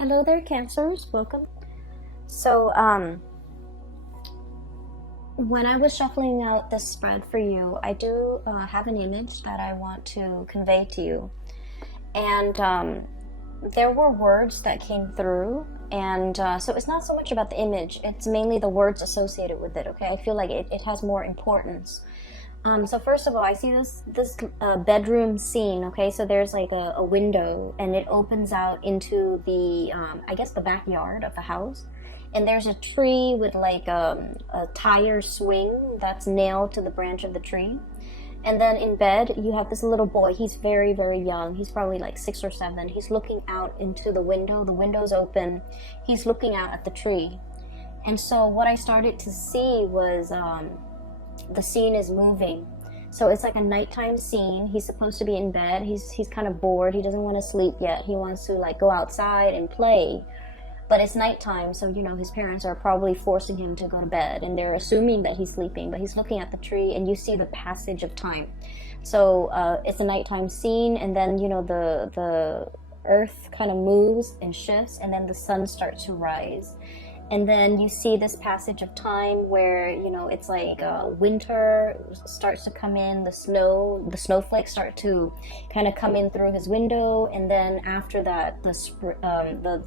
Hello there, Cancers. Welcome. So, when I was shuffling out this spread for you, I do have an image that I want to convey to you. And there were words that came through. And so it's not so much about the image, it's mainly the words associated with it, okay? I feel like it has more importance. So first of all, I see this bedroom scene, okay? So there's like a window, and it opens out into the, I guess the backyard of the house. And there's a tree with like a tire swing that's nailed to the branch of the tree. And then in bed, you have this little boy. He's very, very young. He's probably like 6 or 7. He's looking out into the window. The window's open. He's looking out at the tree. And so what I started to see was the scene is moving. So it's like a nighttime scene. He's supposed to be in bed. He's kind of bored. He doesn't want to sleep yet. He wants to like go outside and play. But it's nighttime, so you know his parents are probably forcing him to go to bed, and they're assuming that he's sleeping, but he's looking at the tree, and you see the passage of time. So it's a nighttime scene, and then you know the earth kind of moves and shifts, and then the sun starts to rise. And then you see this passage of time where, you know, it's like winter starts to come in, the snowflakes start to kind of come in through his window. And then after that, the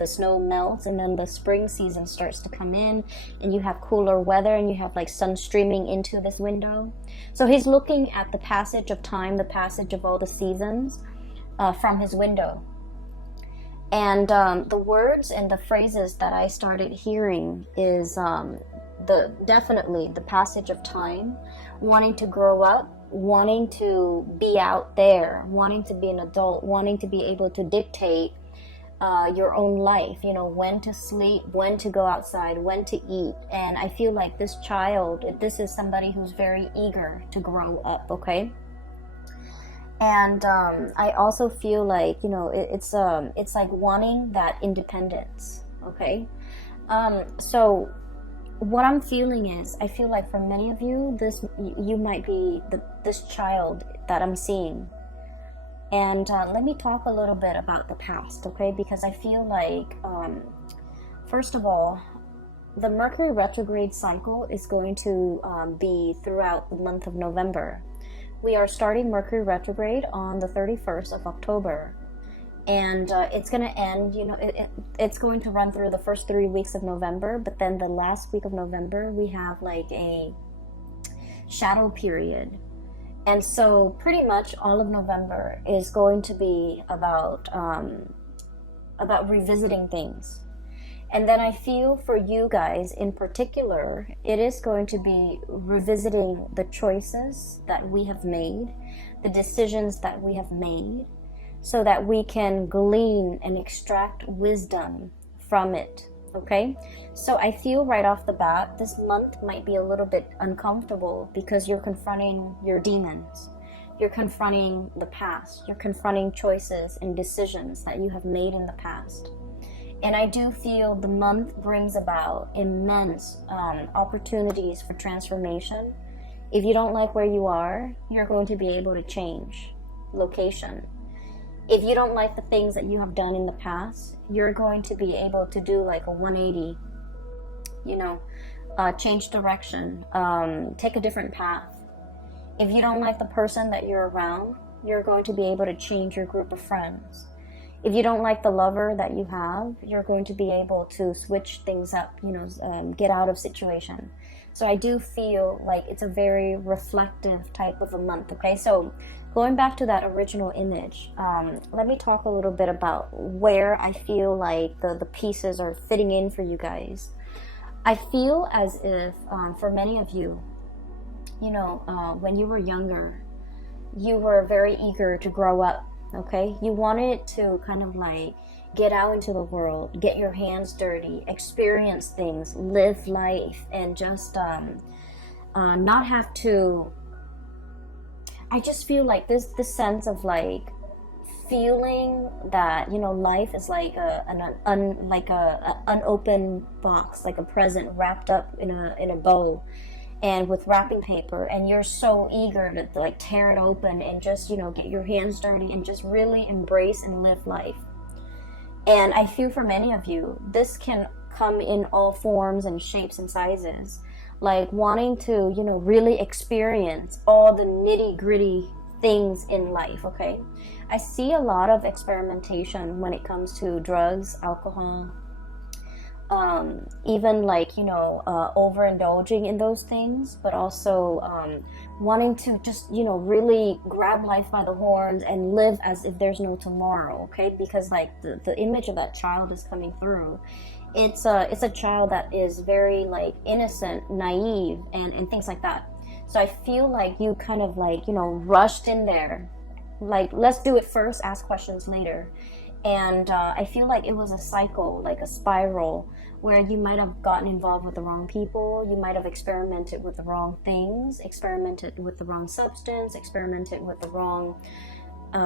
snow melts, and then the spring season starts to come in, and you have cooler weather, and you have like sun streaming into this window. So he's looking at the passage of time, the passage of all the seasons from his window. And the words and the phrases that I started hearing is definitely the passage of time, wanting to grow up, wanting to be out there, wanting to be an adult, wanting to be able to dictate your own life, you know, when to sleep, when to go outside, when to eat. And I feel like this is somebody who's very eager to grow up, okay? And I also feel like, you know, it's like wanting that independence, okay? So what I'm feeling is, I feel like for many of you, you might be this child that I'm seeing. And let me talk a little bit about the past, okay? Because I feel like, first of all, the Mercury retrograde cycle is going to be throughout the month of November. We are starting Mercury retrograde on the 31st of October, and it's going to end, you know, it's going to run through the first 3 weeks of November, but then the last week of November, we have like a shadow period. And so pretty much all of November is going to be about revisiting things. And then I feel for you guys in particular, it is going to be revisiting the choices that we have made, the decisions that we have made, so that we can glean and extract wisdom from it, okay? So I feel right off the bat, this month might be a little bit uncomfortable because you're confronting your demons. You're confronting the past. You're confronting choices and decisions that you have made in the past. And I do feel the month brings about immense opportunities for transformation. If you don't like where you are, you're going to be able to change location. If you don't like the things that you have done in the past, you're going to be able to do like a 180, you know, change direction, take a different path. If you don't like the person that you're around, you're going to be able to change your group of friends. If you don't like the lover that you have, you're going to be able to switch things up, you know, get out of situation. So I do feel like it's a very reflective type of a month, okay? So going back to that original image, let me talk a little bit about where I feel like the pieces are fitting in for you guys. I feel as if for many of you, you know, when you were younger, you were very eager to grow up. Okay, you wanted to kind of like get out into the world, get your hands dirty, experience things, live life, and just not have to. I just feel like this sense of like feeling that, you know, life is like an unopened box, like a present wrapped up in a bow. And with wrapping paper, and you're so eager to like tear it open and just, you know, get your hands dirty and just really embrace and live life. And I feel for many of you, this can come in all forms and shapes and sizes. Like wanting to, you know, really experience all the nitty gritty things in life, okay? I see a lot of experimentation when it comes to drugs, alcohol, even like, you know, overindulging in those things, but also wanting to just, you know, really grab life by the horns and live as if there's no tomorrow, okay? Because like the image of that child is coming through. It's a child that is very like innocent, naive, and things like that. So I feel like you kind of like, you know, rushed in there, like let's do it first, ask questions later. And I feel like it was a cycle, like a spiral, where you might have gotten involved with the wrong people, you might have experimented with the wrong things, experimented with the wrong substance, experimented with the wrong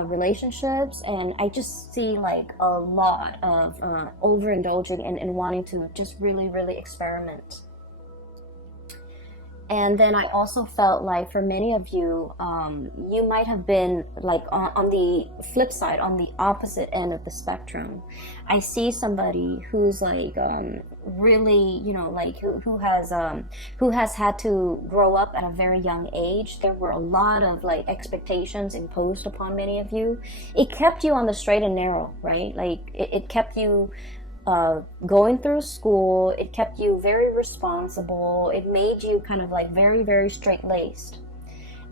relationships. And I just see like a lot of overindulging and wanting to just really, really experiment. And then I also felt like for many of you, you might have been like on the flip side, on the opposite end of the spectrum. I see somebody who's like really, you know, like who has had to grow up at a very young age. There were a lot of like expectations imposed upon many of you. It kept you on the straight and narrow, right? Like it kept you going through school. It kept you very responsible. It made you kind of like very, very straight-laced.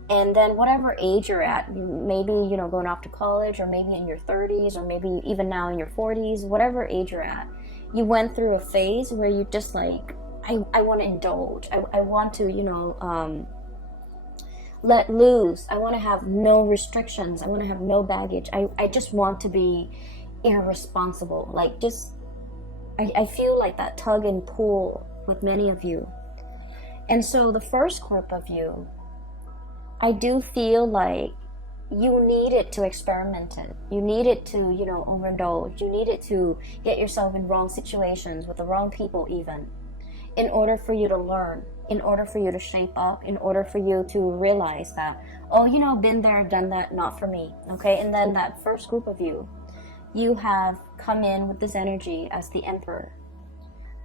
And then whatever age you're at, maybe, you know, going off to college, or maybe in your 30s, or maybe even now in your 40s, whatever age you're at, you went through a phase where you just like, I want to indulge. I want to, you know, let loose. I want to have no restrictions. I want to have no baggage. I just want to be irresponsible. Like just, I feel like that tug and pull with many of you. And so the first group of you, I do feel like you needed to experiment it. You needed to, you know, overindulge. You needed to get yourself in wrong situations with the wrong people even, in order for you to learn, in order for you to shape up, in order for you to realize that, oh, you know, been there, done that, not for me, okay? And then that first group of you, you have come in with this energy as the Emperor.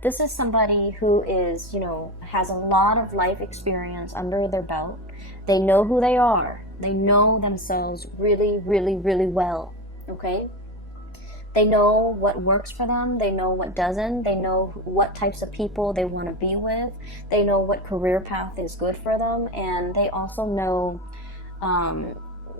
This is somebody who is, you know, has a lot of life experience under their belt. They know who they are. They know themselves really, really, really well, okay? They know what works for them. They know what doesn't. They know what types of people they want to be with. They know what career path is good for them. And they also know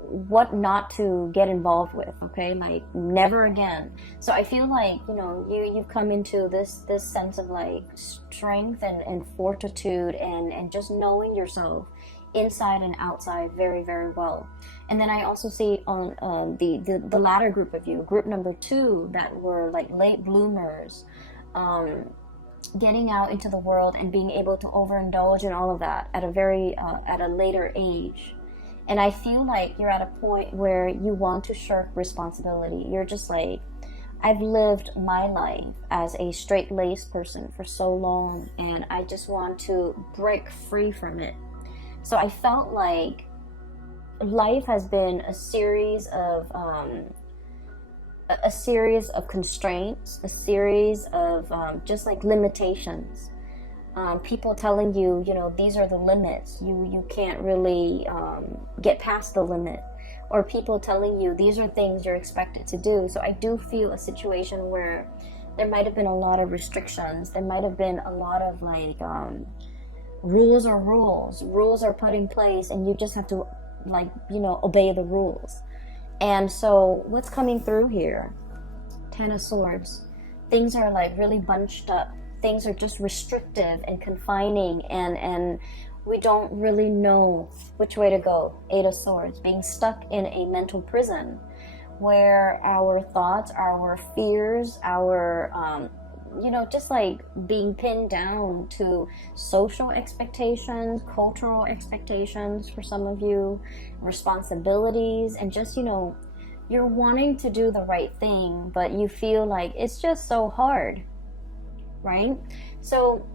what not to get involved with, okay? Like never again. So I feel like, you know, you've come into this sense of like strength and fortitude and just knowing yourself inside and outside very, very well. And then I also see on the latter group of you, group number 2, that were like late bloomers, getting out into the world and being able to overindulge in all of that at a very at a later age. And I feel like you're at a point where you want to shirk responsibility. You're just like, I've lived my life as a straight-laced person for so long, and I just want to break free from it. So I felt like life has been a series of constraints, a series of just like limitations. People telling you, you know, these are the limits. You can't really get past the limit. Or people telling you these are things you're expected to do. So I do feel a situation where there might have been a lot of restrictions. There might have been a lot of like rules are rules. Rules are put in place, and you just have to like, you know, obey the rules. And so what's coming through here? 10 of Swords. Things are like really bunched up. Things are just restrictive and confining, and we don't really know which way to go. 8 of Swords, being stuck in a mental prison where our thoughts, our fears, our you know, just like being pinned down to social expectations, cultural expectations for some of you, responsibilities, and just, you know, you're wanting to do the right thing, but you feel like it's just so hard, right? So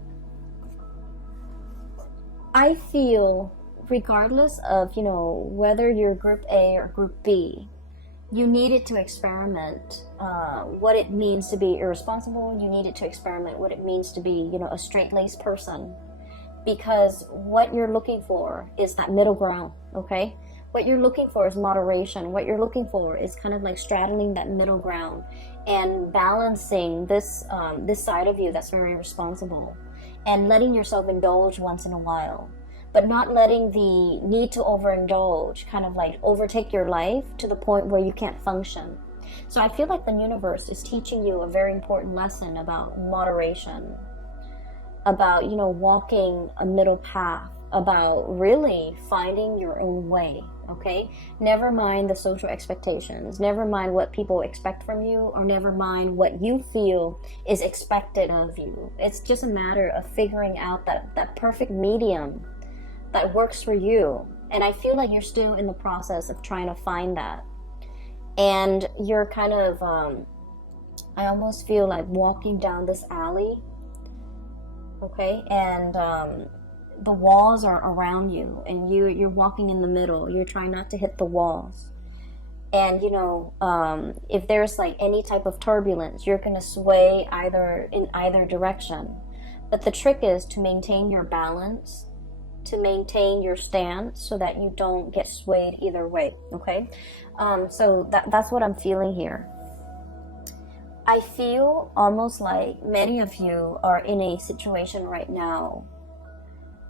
I feel regardless of, you know, whether you're group A or group B, You needed to experiment what it means to be irresponsible. You needed to experiment what it means to be, a straight-laced person. Because what you're looking for is that middle ground, okay? What you're looking for is moderation. What you're looking for is kind of like straddling that middle ground and balancing this side of you that's very responsible, and letting yourself indulge once in a while, but not letting the need to overindulge kind of like overtake your life to the point where you can't function. So I feel like the universe is teaching you a very important lesson about moderation, about, walking a middle path, about really finding your own way, okay? Never mind the social expectations, never mind what people expect from you, or never mind what you feel is expected of you. It's just a matter of figuring out that perfect medium that works for you. And I feel like you're still in the process of trying to find that. And you're kind of, I almost feel like walking down this alley, okay, and the walls are around you, and you're walking in the middle. You're trying not to hit the walls, and if there's like any type of turbulence, you're gonna sway in either direction. But the trick is to maintain your balance, to maintain your stance, so that you don't get swayed either way, okay? So that's what I'm feeling here. I feel almost like many of you are in a situation right now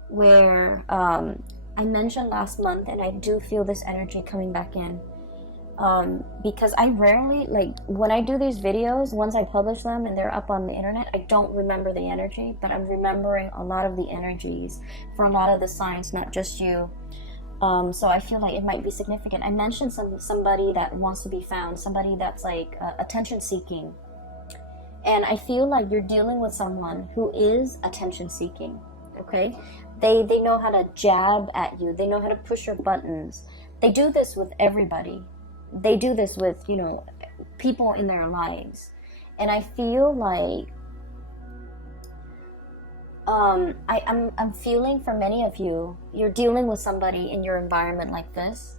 where I mentioned last month, and I do feel this energy coming back in, because I rarely, like when I do these videos, once I publish them and they're up on the internet, I don't remember the energy, but I'm remembering a lot of the energies for a lot of the signs, not just you. So I feel like it might be significant. I mentioned somebody that wants to be found, somebody that's like attention seeking. And I feel like you're dealing with someone who is attention seeking, okay? They know how to jab at you. They know how to push your buttons. They do this with everybody. They do this with, people in their lives. And I feel like I'm feeling for many of you, you're dealing with somebody in your environment like this,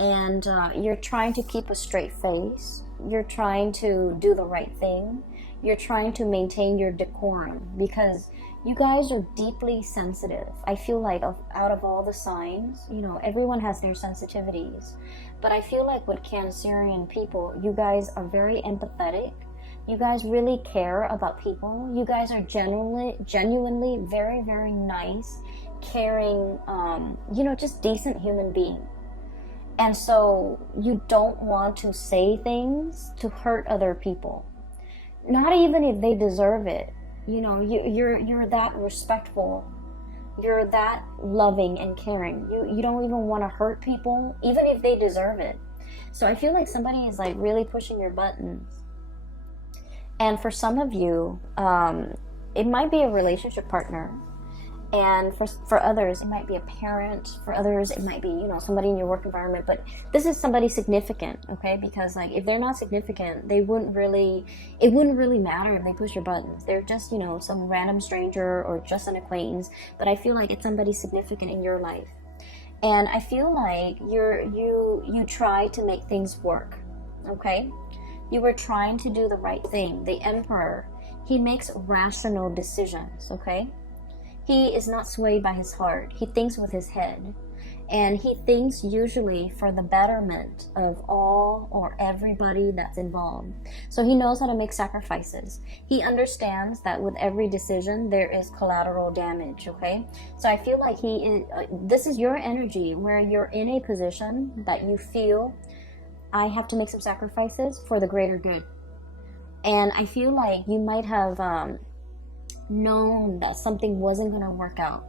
and you're trying to keep a straight face. You're trying to do the right thing. You're trying to maintain your decorum, because you guys are deeply sensitive. I feel like out of all the signs, everyone has their sensitivities. But I feel like with Cancerian people, you guys are very empathetic. You guys really care about people. You guys are genuinely very, very nice, caring, just decent human being. And so you don't want to say things to hurt other people. Not even if they deserve it. You're that respectful. You're that loving and caring. You don't even want to hurt people, even if they deserve it. So I feel like somebody is like really pushing your buttons. And for some of you, it might be a relationship partner. And for others, it might be a parent. For others, it might be, somebody in your work environment. But this is somebody significant, okay? Because like if they're not significant, it wouldn't really matter if they push your buttons. They're just, some random stranger or just an acquaintance. But I feel like it's somebody significant in your life. And I feel like you try to make things work, okay? You were trying to do the right thing. The Emperor, he makes rational decisions, okay? He is not swayed by his heart. He thinks with his head. And he thinks usually for the betterment of all or everybody that's involved. So he knows how to make sacrifices. He understands that with every decision, there is collateral damage, okay? So I feel like this is your energy where you're in a position that you feel, I have to make some sacrifices for the greater good. And I feel like you might have known that something wasn't going to work out.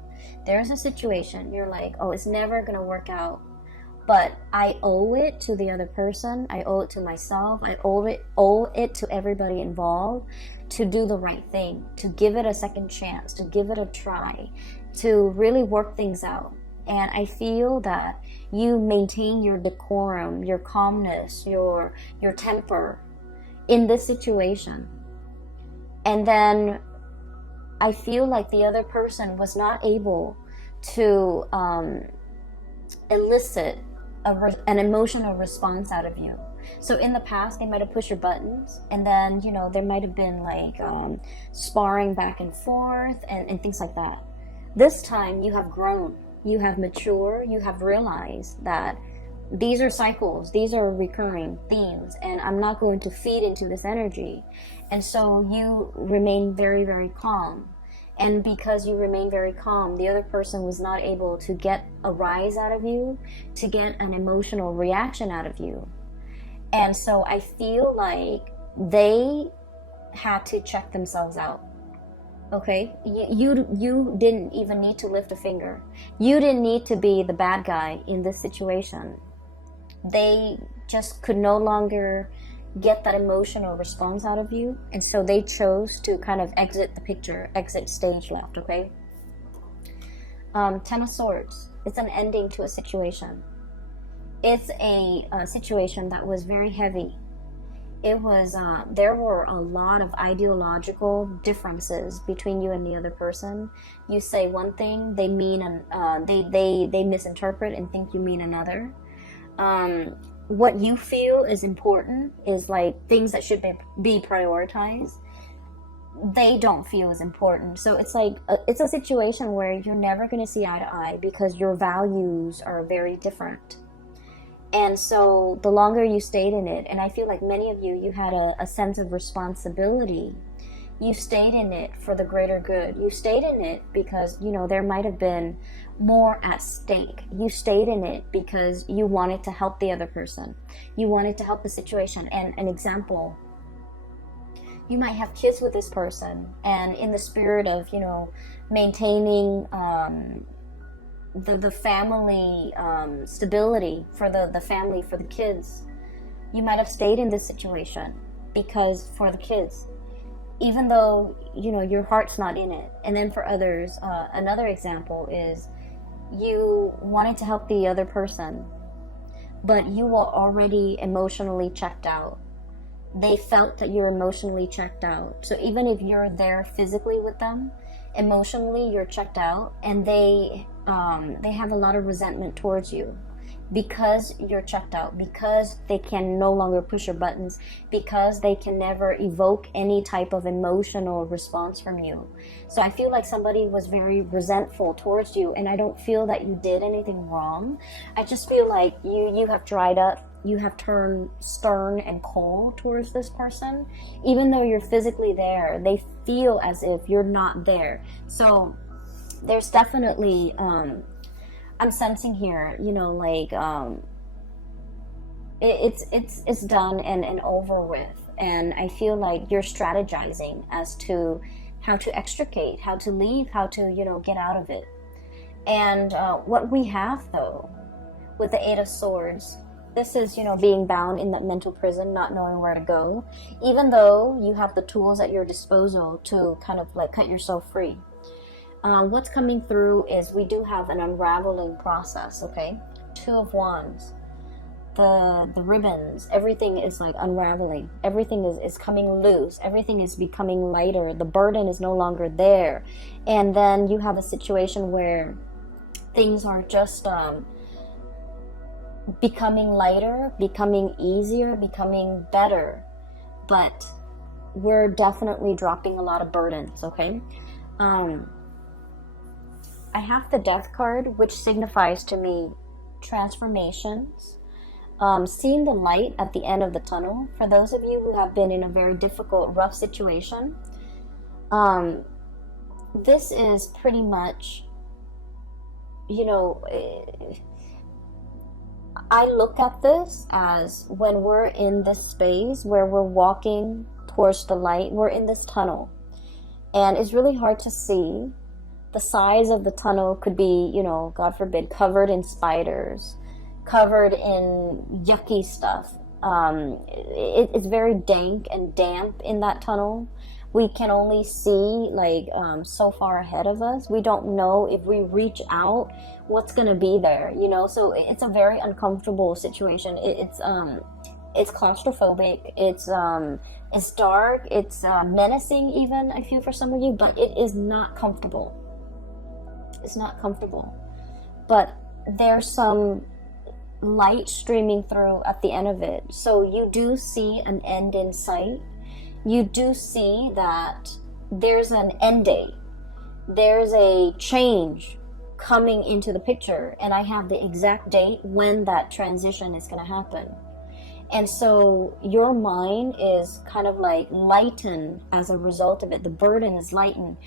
There's a situation, you're like, oh, it's never going to work out. But I owe it to the other person. I owe it to myself. I owe it to everybody involved to do the right thing, to give it a second chance, to give it a try, to really work things out. And I feel that you maintain your decorum, your calmness, your temper in this situation. And then I feel like the other person was not able to elicit an emotional response out of you. So in the past, they might have pushed your buttons, and then, you know, there might have been like sparring back and forth and things like that. This time you have grown, you have matured, you have realized that these are cycles, these are recurring themes, and I'm not going to feed into this energy. And so you remain very, very calm. And because you remain very calm, the other person was not able to get a rise out of you, to get an emotional reaction out of you. And so I feel like they had to check themselves out. Okay? You didn't even need to lift a finger. You didn't need to be the bad guy in this situation. They just could no longer get that emotional response out of you, and so they chose to kind of exit the picture, exit stage left. Okay. Ten of Swords. It's an ending to a situation. It's a situation that was very heavy. It was there were a lot of ideological differences between you and the other person. You say one thing, they mean they misinterpret and think you mean another. What you feel is important is like things that should be prioritized. They don't feel as important. So it's like it's a situation where you're never going to see eye to eye because your values are very different. And so the longer you stayed in it, and I feel like many of you had a sense of responsibility. You stayed in it for the greater good. You stayed in it because, you know, there might have been more at stake. You stayed in it because you wanted to help the other person. You wanted to help the situation. And an example, you might have kids with this person, and in the spirit of, you know, maintaining the family stability for the family, for the kids, you might have stayed in this situation because for the kids, even though, you know, your heart's not in it. And then for others, another example is you wanted to help the other person, but you were already emotionally checked out. They felt that you're emotionally checked out. So even if you're there physically with them, emotionally you're checked out, and they have a lot of resentment towards you because you're checked out, because they can no longer push your buttons, because they can never evoke any type of emotional response from you. So I feel like somebody was very resentful towards you, and I don't feel that you did anything wrong. I just feel like you have dried up. You have turned stern and cold towards this person. Even though you're physically there, they feel as if you're not there. So there's definitely I'm sensing here, you know, like it's done and over with, and I feel like you're strategizing as to how to extricate, how to leave, how to, you know, get out of it. And what we have though with the Eight of Swords, this is, you know, being bound in that mental prison, not knowing where to go, even though you have the tools at your disposal to kind of like cut yourself free. What's coming through is we do have an unraveling process, okay? Two of Wands, the ribbons, everything is like unraveling. Everything is coming loose. Everything is becoming lighter. The burden is no longer there. And then you have a situation where things are just becoming lighter, becoming easier, becoming better. But we're definitely dropping a lot of burdens, okay? I have the Death card, which signifies to me transformations, seeing the light at the end of the tunnel. For those of you who have been in a very difficult, rough situation, this is pretty much, you know, I look at this as when we're in this space where we're walking towards the light, we're in this tunnel, and it's really hard to see. The size of the tunnel could be, you know, God forbid, covered in spiders, covered in yucky stuff. It's very dank and damp in that tunnel. We can only see like so far ahead of us. We don't know if we reach out what's gonna be there, you know. So it's a very uncomfortable situation. It's claustrophobic. It's dark. It's menacing even, I feel, for some of you, but it is not comfortable. It's not comfortable. But there's some light streaming through at the end of it. So you do see an end in sight. You do see that there's an end date. There's a change coming into the picture, and I have the exact date when that transition is going to happen. And so your mind is kind of like lightened as a result of it. The burden is lightened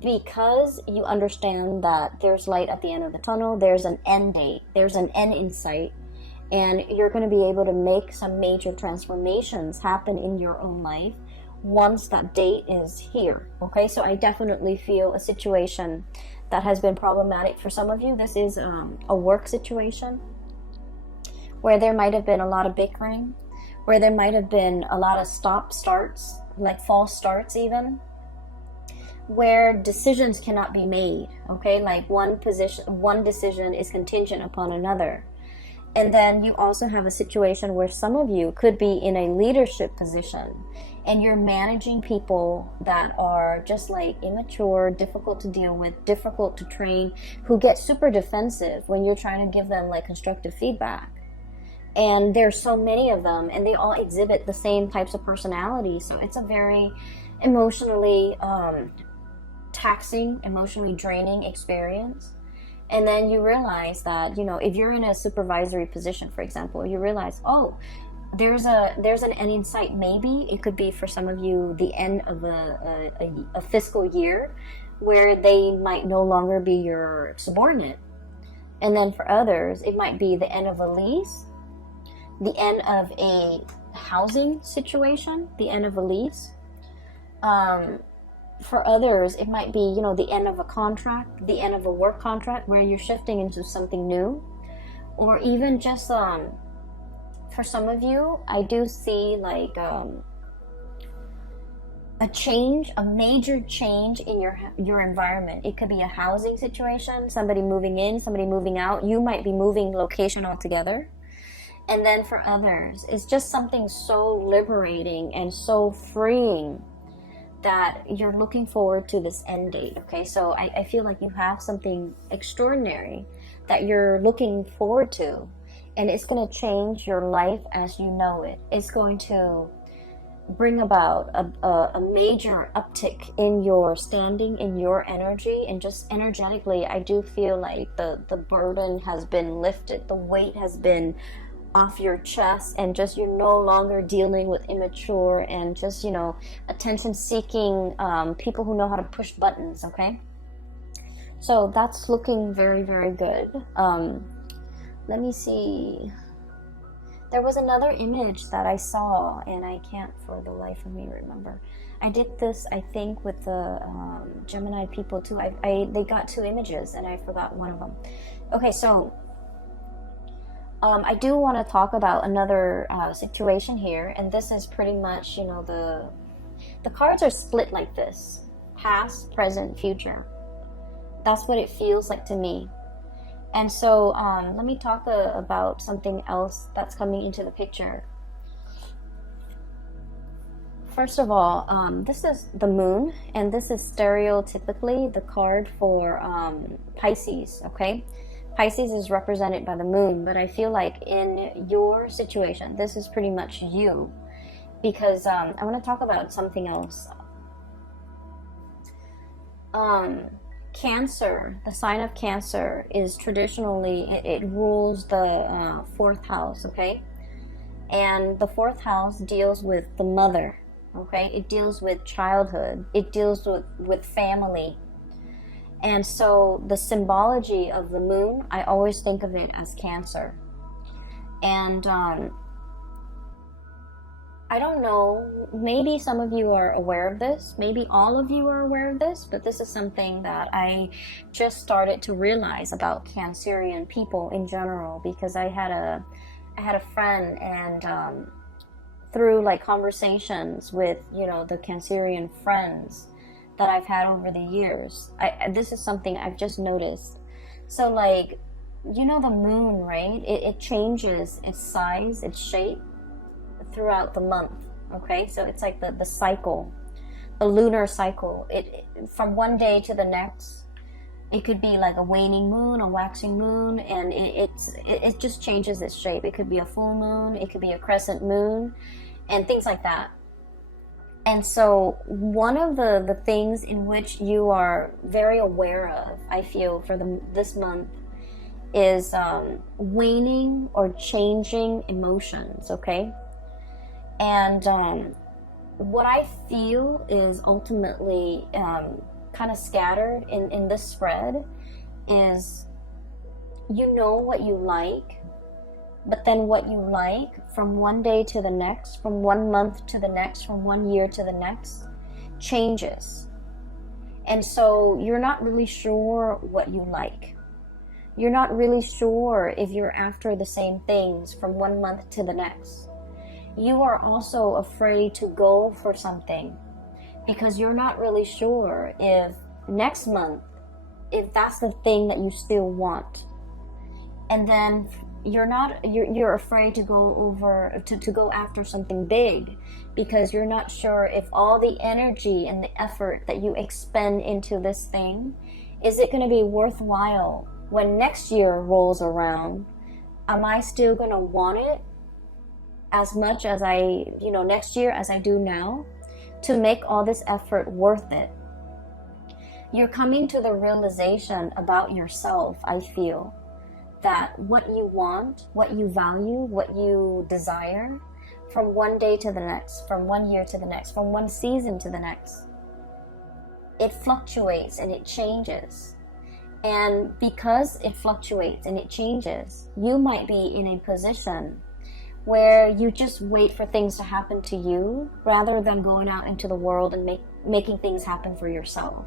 because you understand that there's light at the end of the tunnel. There's an end date. There's an end in sight. And you're going to be able to make some major transformations happen in your own life once that date is here. Okay, so I definitely feel a situation that has been problematic for some of you. This is a work situation where there might have been a lot of bickering, where there might have been a lot of stop-starts, like false starts even, where decisions cannot be made, okay? Like one decision is contingent upon another. And then you also have a situation where some of you could be in a leadership position and you're managing people that are just like immature, difficult to deal with, difficult to train, who get super defensive when you're trying to give them like constructive feedback. And there's so many of them, and they all exhibit the same types of personality. So it's a very emotionally taxing, emotionally draining experience. And then you realize that, you know, if you're in a supervisory position, for example, you realize, oh, there's an end in sight. Maybe it could be for some of you the end of a fiscal year where they might no longer be your subordinate. And then for others, it might be the end of a lease, the end of a housing situation, the end of a lease. For others, it might be, you know, the end of a contract, the end of a work contract where you're shifting into something new. Or even just, for some of you, I do see like a change, a major change in your environment. It could be a housing situation, somebody moving in, somebody moving out. You might be moving location altogether. And then for others, it's just something so liberating and so freeing that you're looking forward to this end date. Okay, so I feel like you have something extraordinary that you're looking forward to, and it's going to change your life as you know it. It's going to bring about a major uptick in your standing, in your energy, and just energetically, I do feel like the burden has been lifted, the weight has been off your chest, and just you're no longer dealing with immature and just, you know, attention seeking people who know how to push buttons. Okay, so that's looking very, very good. Let me see, there was another image that I saw and I can't for the life of me remember. I did this, I think, with the Gemini people too. They got two images and I forgot one of them. Okay, so I do want to talk about another situation here, and this is pretty much, you know, the cards are split like this: past, present, future. That's what it feels like to me. And so let me talk about something else that's coming into the picture. First of all, this is the moon, and this is stereotypically the card for Pisces, okay? Pisces is represented by the moon, but I feel like in your situation, this is pretty much you, because I want to talk about something else. Cancer, the sign of Cancer is traditionally, it rules the fourth house, okay? And the fourth house deals with the mother, okay? It deals with childhood. It deals with family. And so the symbology of the moon, I always think of it as Cancer. And I don't know, maybe some of you are aware of this, maybe all of you are aware of this, but this is something that I just started to realize about Cancerian people in general, because I had a friend, and through like conversations with, you know, the Cancerian friends that I've had over the years, this is something I've just noticed. So like, you know, the moon, right? It changes its size, its shape throughout the month, okay? So it's like the cycle, the lunar cycle. It from one day to the next, It could be like a waning moon, a waxing moon, and it just changes its shape. It could be a full moon, it could be a crescent moon, and things like that. And so one of the things in which you are very aware of, I feel, for this month is waning or changing emotions, okay? And what I feel is ultimately kind of scattered in this spread is, you know what you like, but then what you like from one day to the next, from 1 month to the next, from 1 year to the next, changes. And so you're not really sure what you like. You're not really sure if you're after the same things from 1 month to the next. You are also afraid to go for something because you're not really sure if next month, if that's the thing that you still want. And then you're afraid to go after something big because you're not sure if all the energy and the effort that you expend into this thing, is it going to be worthwhile when next year rolls around? Am I still going to want it as much as next year as I do now, to make all this effort worth it? You're coming to the realization about yourself, I feel, that what you want, what you value, what you desire, from one day to the next, from 1 year to the next, from one season to the next, it fluctuates and it changes. And because it fluctuates and it changes, you might be in a position where you just wait for things to happen to you rather than going out into the world and making things happen for yourself.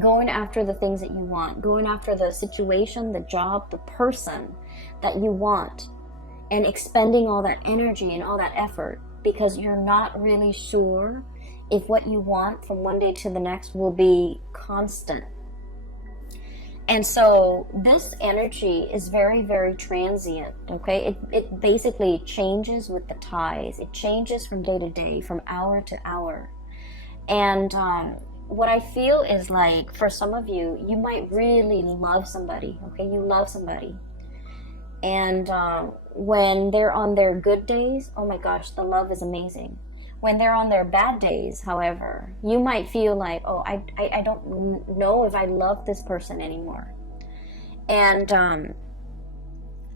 Going after the things that you want, going after the situation, the job, the person that you want, and expending all that energy and all that effort because you're not really sure if what you want from one day to the next will be constant. And so this energy is very, very transient, okay? It basically changes with the tides. It changes from day to day, from hour to hour. And what I feel is like, for some of you, you might really love somebody, okay? You love somebody. And when they're on their good days, oh my gosh, the love is amazing. When they're on their bad days, however, you might feel like, oh, I don't know if I love this person anymore. And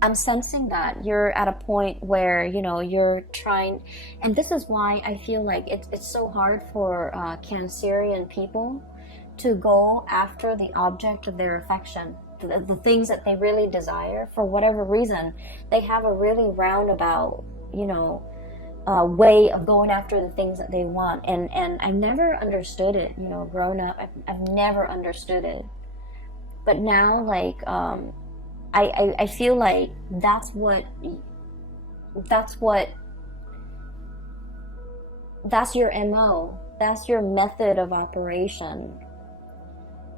I'm sensing that you're at a point where, you're trying, and this is why I feel like it's so hard for Cancerian people to go after the object of their affection, the things that they really desire. For whatever reason, they have a really roundabout, way of going after the things that they want, and I've never understood it. Growing up, I've never understood it, but now, like, I feel like that's your MO, that's your method of operation,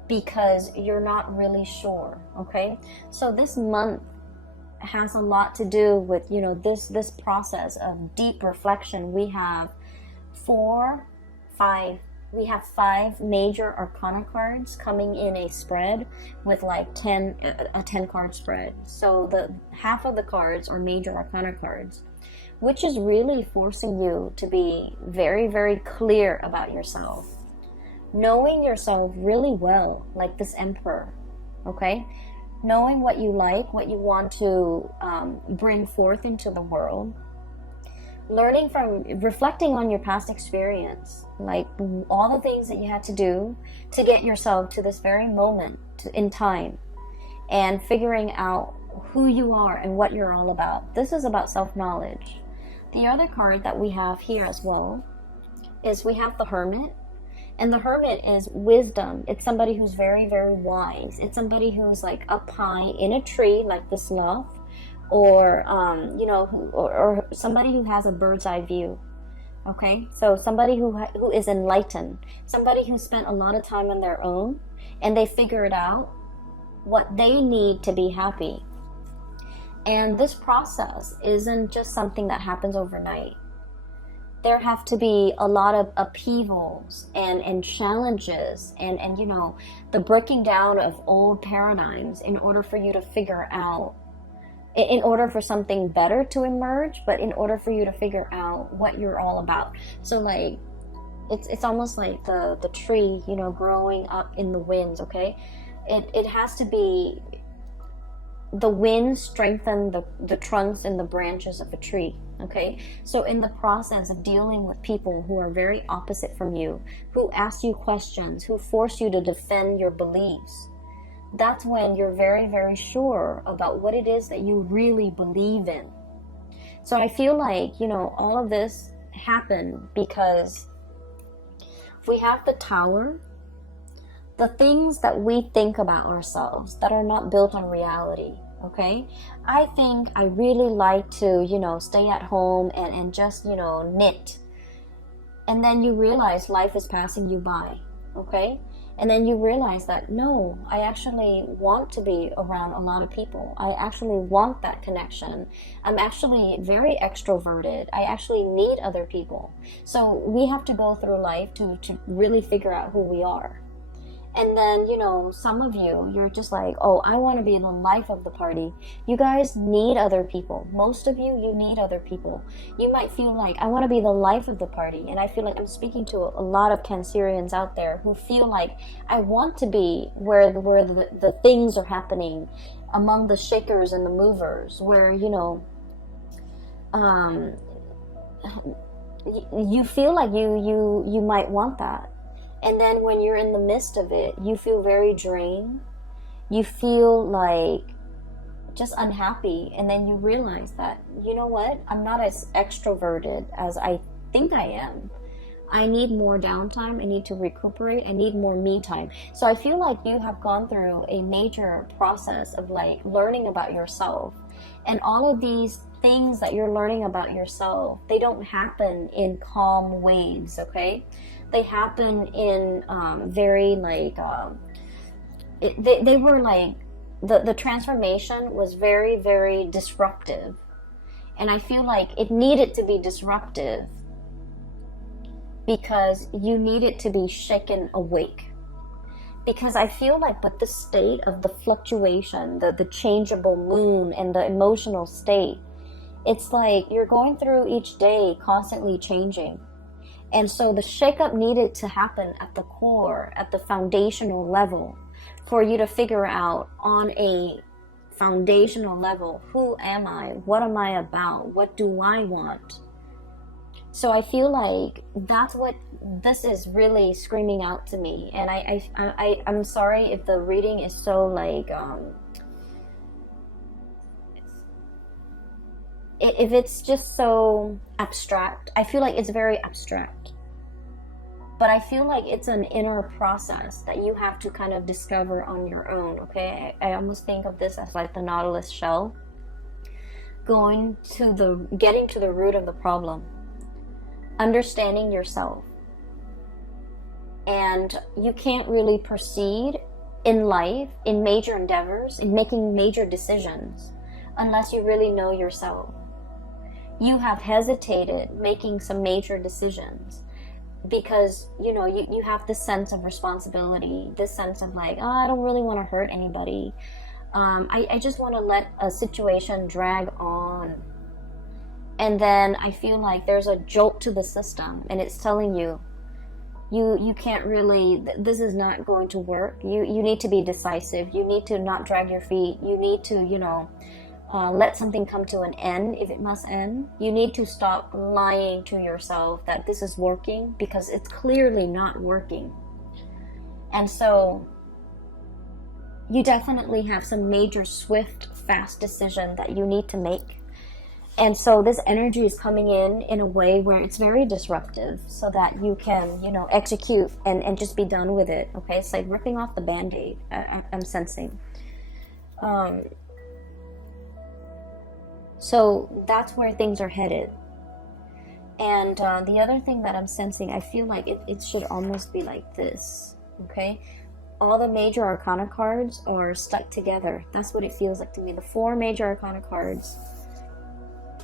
because you're not really sure. Okay, so this month has a lot to do with this process of deep reflection. We have five major arcana cards coming in a spread with like a 10 card spread. So the half of the cards are major arcana cards, which is really forcing you to be very, very clear about yourself, knowing yourself really well, like this Emperor. Okay, knowing what you like, what you want to bring forth into the world, reflecting on your past experience, like all the things that you had to do to get yourself to this very moment in time, and figuring out who you are and what you're all about. This is about self-knowledge. The other card that we have here as well is we have the Hermit. And the Hermit is wisdom. It's somebody who's very, very wise. It's somebody who's like up high in a tree, like the sloth, or or somebody who has a bird's eye view. Okay, so somebody who is enlightened, somebody who spent a lot of time on their own, and they figured out what they need to be happy. And this process isn't just something that happens overnight. there have to be a lot of upheavals and challenges and you know, the breaking down of old paradigms in order for you to figure out, in order for something better to emerge, but in order for you to figure out what you're all about. So like, it's almost like the tree, you know, growing up in the winds, okay? It has to be, the wind strengthen the trunks and the branches of a tree, okay? So in the process of dealing with people who are very opposite from you, who ask you questions, who force you to defend your beliefs, that's when you're very, very sure about what it is that you really believe in. So I feel like, you know, all of this happened because we have the Tower, the things that we think about ourselves that are not built on reality, okay? I think I really like to, you know, stay at home and just, you know, knit. And then you realize life is passing you by, okay? And then you realize that, no, I actually want to be around a lot of people. I actually want that connection. I'm actually very extroverted. I actually need other people. So we have to go through life to really figure out who we are. And then, you know, some of you, you're just like, oh, I want to be the life of the party. You guys need other people. Most of you, you need other people. You might feel like, I want to be the life of the party. And I feel like I'm speaking to a lot of Cancerians out there who feel like, I want to be where the things are happening, among the shakers and the movers, where, you know, you feel like you might want that. And then when you're in the midst of it, you feel very drained. You feel like just unhappy. And then you realize that, you know what? I'm not as extroverted as I think I am. I need more downtime. I need to recuperate. I need more me time. So I feel like you have gone through a major process of like learning about yourself. And all of these things that you're learning about yourself, they don't happen in calm waves, okay? They happen in very like, they were like, the transformation was very, very disruptive. And I feel like it needed to be disruptive because you needed to be shaken awake. Because I feel like with the state of the fluctuation, the changeable moon and the emotional state, it's like you're going through each day constantly changing. And so the shakeup needed to happen at the core, at the foundational level, for you to figure out on a foundational level, who am I? What am I about? What do I want? So I feel like that's what this is really screaming out to me. And I'm sorry if the reading is so like, if it's just so abstract. I feel like it's very abstract. But I feel like it's an inner process that you have to kind of discover on your own, okay? I almost think of this as like the Nautilus shell. Getting to the root of the problem. Understanding yourself. And you can't really proceed in life, in major endeavors, in making major decisions, unless you really know yourself. You have hesitated making some major decisions because, you know, you have this sense of responsibility, this sense of like, oh, I don't really want to hurt anybody. I just want to let a situation drag on. And then I feel like there's a jolt to the system and it's telling you, you can't really, this is not going to work. You need to be decisive. You need to not drag your feet. You need to, you know, let something come to an end if it must end. You need to stop lying to yourself that this is working because it's clearly not working. And so you definitely have some major, swift, fast decision that you need to make. And so this energy is coming in a way where it's very disruptive so that you can, you know, execute and just be done with it, okay? It's like ripping off the Band-Aid, I'm sensing. So that's where things are headed. And the other thing that I'm sensing, I feel like it should almost be like this, okay? All the major arcana cards are stuck together. That's what it feels like to me. The 4 major arcana cards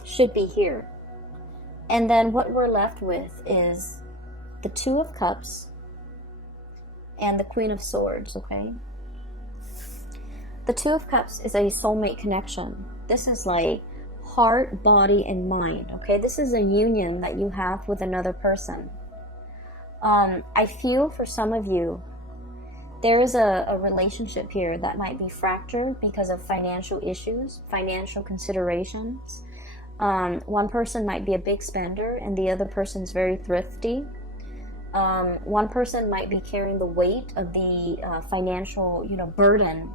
should be here. And then what we're left with is the Two of Cups and the Queen of Swords, okay? The Two of Cups is a soulmate connection. This is like heart, body, and mind, okay? This is a union that you have with another person. I feel for some of you, there is a relationship here that might be fractured because of financial issues, financial considerations. One person might be a big spender and the other person's very thrifty. One person might be carrying the weight of the financial, burden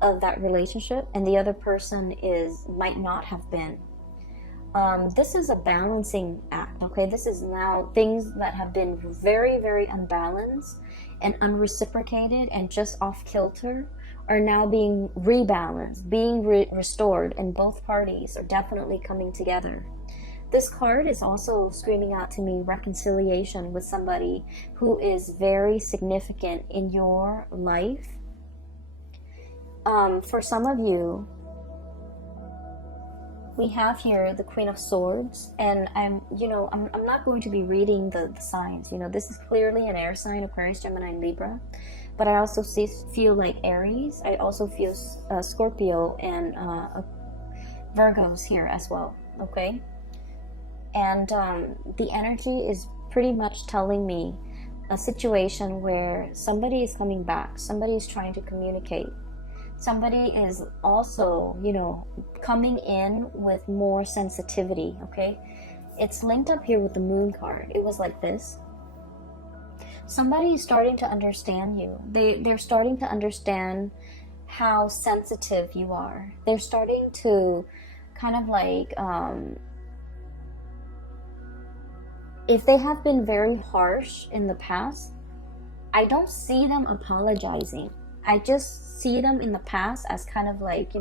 of that relationship, and the other person might not have been. This is a balancing act, okay? This is now things that have been very, very unbalanced and unreciprocated and just off kilter are now being rebalanced, being restored, and both parties are definitely coming together. This card is also screaming out to me reconciliation with somebody who is very significant in your life. For some of you, we have here the Queen of Swords, and I'm not going to be reading the signs. This is clearly an air sign, Aquarius, Gemini, and Libra. But I also feel like Aries. I also feel Scorpio and Virgos here as well, okay? And the energy is pretty much telling me a situation where somebody is coming back, somebody is trying to communicate. Somebody is also, coming in with more sensitivity, okay? It's linked up here with the Moon card. It was like this. Somebody is starting to understand you. They're starting to understand how sensitive you are. They're starting to kind of like, if they have been very harsh in the past, I don't see them apologizing. I just see them in the past as kind of like,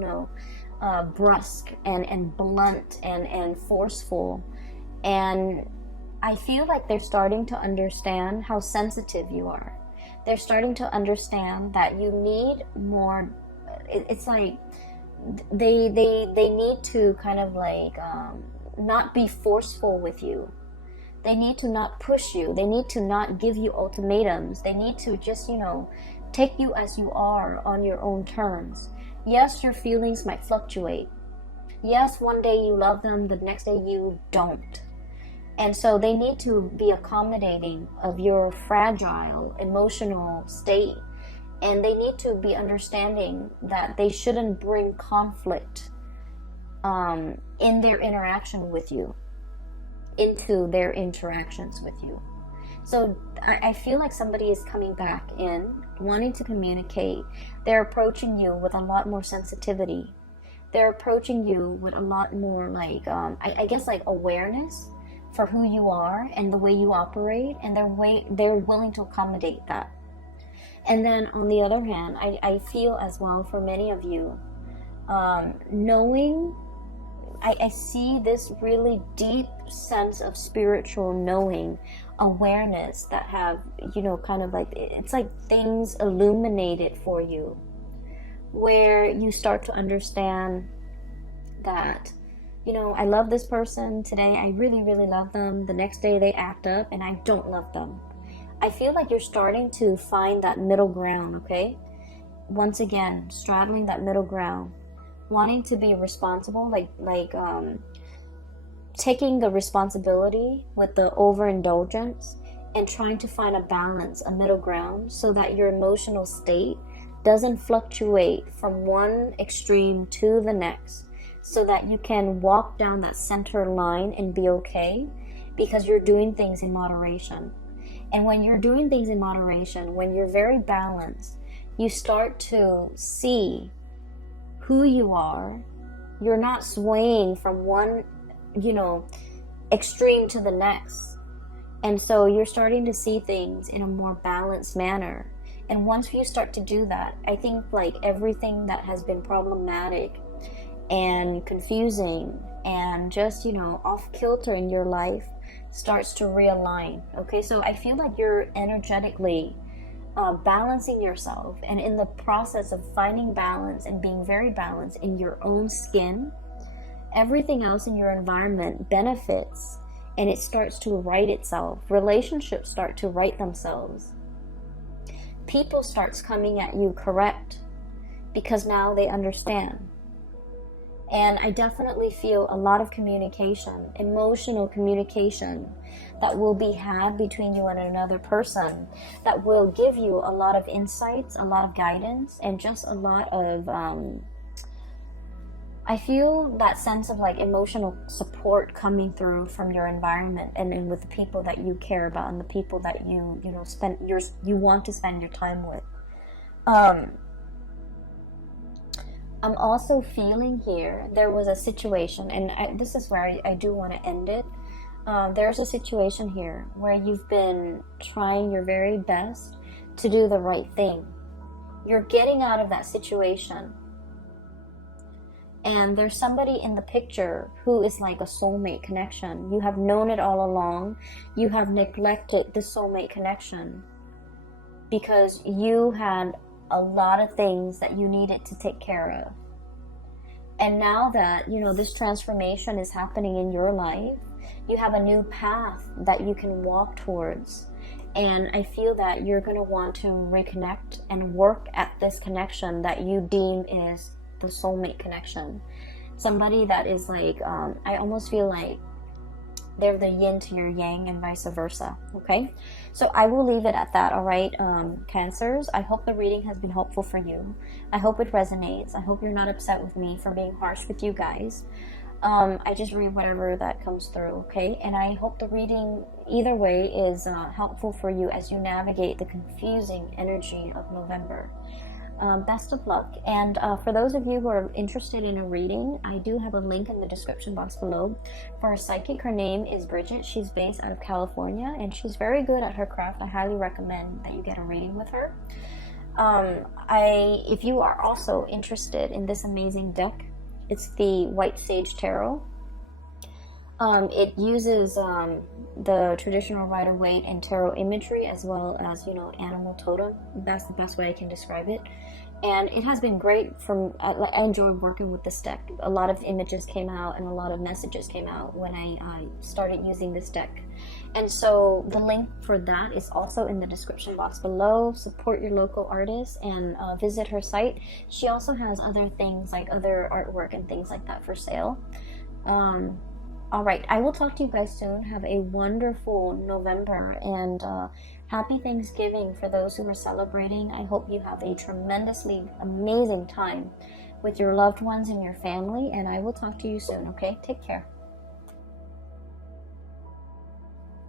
brusque and blunt and forceful. And I feel like they're starting to understand how sensitive you are. They're starting to understand that you need more. It's like they need to kind of like not be forceful with you. They need to not push you. They need to not give you ultimatums. They need to just, take you as you are on your own terms. Yes, your feelings might fluctuate. Yes, one day you love them, the next day you don't. And so they need to be accommodating of your fragile emotional state. And they need to be understanding that they shouldn't bring conflict in their interaction with you, into their interactions with you. So I feel like somebody is coming back in, wanting to communicate. They're approaching you with a lot more sensitivity. They're approaching you with a lot more like, I guess like awareness for who you are and the way you operate, and they're willing to accommodate that. And then on the other hand, I feel as well for many of you, knowing, I see this really deep sense of spiritual knowing, awareness that have, kind of like, it's like things illuminated for you, where you start to understand that, I love this person today, I really, really love them. The next day they act up and I don't love them. I feel like you're starting to find that middle ground, okay? Once again, straddling that middle ground, wanting to be responsible, like taking the responsibility with the overindulgence and trying to find a balance, a middle ground, so that your emotional state doesn't fluctuate from one extreme to the next, so that you can walk down that center line and be okay, because you're doing things in moderation. And when you're doing things in moderation, when you're very balanced, you start to see who you are. You're not swaying from one, extreme to the next. And so you're starting to see things in a more balanced manner. And once you start to do that, I think like everything that has been problematic and confusing and just, off kilter in your life starts to realign. Okay, so I feel like you're energetically balancing yourself, and in the process of finding balance and being very balanced in your own skin, everything else in your environment benefits and it starts to right itself. Relationships start to right themselves. People starts coming at you correct because now they understand. And I definitely feel a lot of communication, emotional communication, that will be had between you and another person, that will give you a lot of insights, a lot of guidance, and just a lot of, I feel that sense of like emotional support coming through from your environment and with the people that you care about and the people that you want to spend your time with. I'm also feeling here, there was a situation, and this is where I do want to end it. There's a situation here where you've been trying your very best to do the right thing. You're getting out of that situation. And there's somebody in the picture who is like a soulmate connection. You have known it all along. You have neglected the soulmate connection because you had a lot of things that you needed to take care of. And now that, this transformation is happening in your life, you have a new path that you can walk towards. And I feel that you're going to want to reconnect and work at this connection that you deem is the soulmate connection. Somebody that is like, I almost feel like they're the yin to your yang and vice versa. Okay, so I will leave it at that. All right, Cancers, I hope the reading has been helpful for you. I hope it resonates. I hope you're not upset with me for being harsh with you guys. I just read whatever that comes through. Okay, and I hope the reading either way is helpful for you as you navigate the confusing energy of November. Best of luck. And for those of you who are interested in a reading, I do have a link in the description box below for a psychic. Her name is Bridget. She's based out of California and she's very good at her craft. I highly recommend that you get a reading with her. If you are also interested in this amazing deck, it's the White Sage Tarot. It uses the traditional Rider-Waite and tarot imagery as well as, animal totem. That's the best way I can describe it. And it has been great. I enjoyed working with this deck. A lot of images came out and a lot of messages came out when I started using this deck. And so the link for that is also in the description box below. Support your local artist and visit her site. She also has other things like other artwork and things like that for sale. All right, I will talk to you guys soon. Have a wonderful November and happy Thanksgiving for those who are celebrating. I hope you have a tremendously amazing time with your loved ones and your family, and I will talk to you soon, okay? Take care.